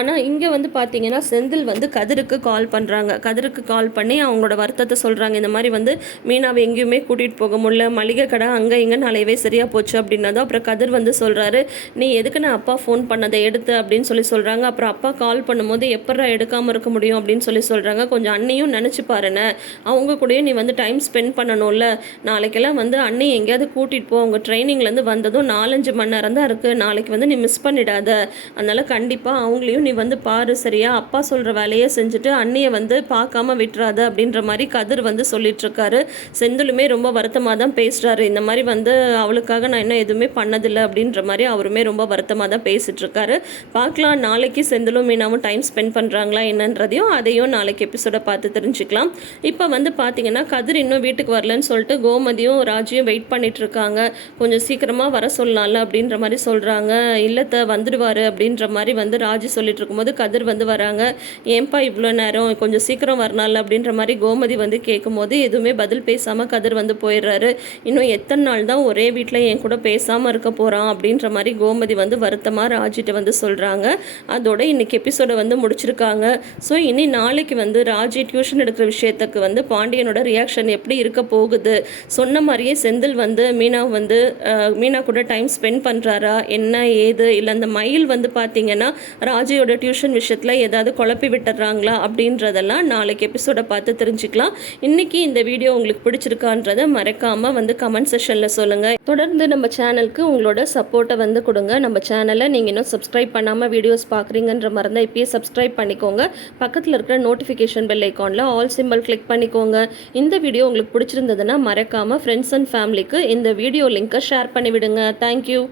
ஆனால் இங்கே வந்து பார்த்தீங்கன்னா செந்தில் வந்து கதிருக்கு கால் பண்ணுறாங்க கதிருக்கு கால் பண்ணி அவங்களோட வருத்தத்தை சொல்கிறாங்க இந்த மாதிரி வந்து மீனாவை எங்கேயுமே கூட்டிகிட்டு போக முடியல. மளிகை கடை அங்கே இங்கே நாளையவே சரியாக போச்சு அப்படின்னா தான் அப்புறம் கதிர் வந்து சொல்கிறாரு நீ எதுக்கு நான் அப்பா ஃபோன் பண்ணதை எடுத்து? அப்படின்னு சொல்லி சொல்கிறாங்க அப்புறம் அப்பா கால் பண்ணும்போது எப்படா எடுக்காமல் இருக்க முடியும்? அப்படின்னு சொல்லி சொல்கிறாங்க கொஞ்சம் அண்ணையும் நினச்சி பாருண்ணே அவங்க கூடயும் நீ வந்து டைம் ஸ்பெண்ட் பண்ணணும்ல. நாளைக்கெல்லாம் வந்து அண்ணி எங்கேயாவது கூட்டிகிட்டு போ. அவங்க ட்ரைனிங்லேருந்து வந்ததும் நாலஞ்சு மணி நேரம் தான் இருக்குது நாளைக்கு வந்து நீ மிஸ் பண்ணிடாத. அதனால் கண்டிப்பாக அவங்களையும் நீ வந்து பாரு சரியா? அப்பா சொல்கிற வேலையை செஞ்சுட்டு அண்ணியை வந்து பார்க்காம விட்டுறாத அப்படின்ற மாதிரி கதிர் வந்து சொல்லிட்டு இருக்காரு. செந்திலுமே ரொம்ப வருத்தமாக தான் பேசுகிறாரு இந்த மாதிரி வந்து அவளுக்காக நான் இன்னும் எதுவுமே பண்ணதில்லை அப்படின்ற மாதிரி அவருமே ரொம்ப வருத்தமாக தான் பேசிகிட்ருக்காரு இருக்காரு பார்க்கலாம் நாளைக்கு செந்திலும் மீனாவும் டைம் ஸ்பெண்ட் பண்ணுறாங்களா என்னன்றதையும் அதையும் நாளைக்கு எபிசோடை பார்த்து தெரிஞ்சுக்கலாம். இப்போ வந்து பார்த்தீங்கன்னா கதிர் இன்னும் வீட்டுக்கு வரலன்னு சொல்லிட்டு கோமதியும் ராஜியும் வெயிட் பண்ணிட்டு இருக்காங்க கொஞ்சம் சீக்கிரமாக வர சொல்லலாம்ல அப்படின்ற மாதிரி சொல்கிறாங்க இல்லத்தை வந்துடுவார் அப்படின்ற மாதிரி வந்து ராஜி சொல்லிட்டு இருக்கும்போது கதிர் வந்து வராங்க. ஏன்பா இவ்வளோ நேரம் கொஞ்சம் சீக்கிரம் வரனால அப்படின்ற மாதிரி கோமதி வந்து கேட்கும்போது எதுவுமே பதில் பேசாமல் கதிர் வந்து போயிடுறாரு. இன்னும் எத்தனை நாள் தான் ஒரே வீட்டில் என் கூட பேசாமல் இருக்க போகிறான் அப்படின்ற மாதிரி கோமதி வந்து வருத்தமாக ராஜிட்ட வந்து சொல்கிறாங்க அதோட இன்னைக்கு எபிசோடை வந்து முடிச்சிருக்காங்க. ஸோ இனி நாளைக்கு வந்து ராஜி டியூஷன் எடுக்கிற விஷயத்துக்கு வந்து பாண்டியனோட ரியாக்ஷன் எப்படி இருக்க போகுது? சொன்ன மாதிரியே செந்தில் வந்து மீனா வந்து மீனா கூட டைம் ஸ்பெண்ட் பண்ணுறாரா என்ன ஏது? இல்லை அந்த மயில் வந்து பார்த்தீங்கன்னா ராஜியோட டியூஷன் விஷயத்தில் ஏதாவது குழப்பி விட்டுறாங்களா? அப்படின்றதெல்லாம் நாளைக்கு எபிசோடை பார்த்து தெரிஞ்சுக்கலாம். இன்னைக்கு இந்த வீடியோ உங்களுக்கு பிடிச்சிருக்கான்றதை மறக்காமல் வந்து கமெண்ட் செஷனில் சொல்லுங்கள் தொடர்ந்து நம்ம சேனலுக்கு உங்களோட சப்போர்ட்டை வந்து கொடுங்க. நம்ம சேனலை நீங்கள் இன்னும் சப்ஸ்கிரைப் பண்ணாமல் வீடியோஸ் பார்க்குறீங்கன்ற மறந்தால் இப்பயே சப்ஸ்கிரைப் பண்ணிக்கோங்க. பக்கத்தில் இருக்கிற நோட்டிஃபிகேஷன் பெல் ஐக்கானில் ஆல் சிம்பிள் கிளிக் பண்ணிக்கோங்க. இந்த வீடியோ உங்களுக்கு பிடிச்சிருந்ததுன்னா மறக்காமல் ஃப்ரெண்ட்ஸ் அண்ட் ஃபேமிலிக்கு இந்த வீடியோ லிங்க்கை ஷேர் பண்ணிவிடுங்க. தேங்க்யூ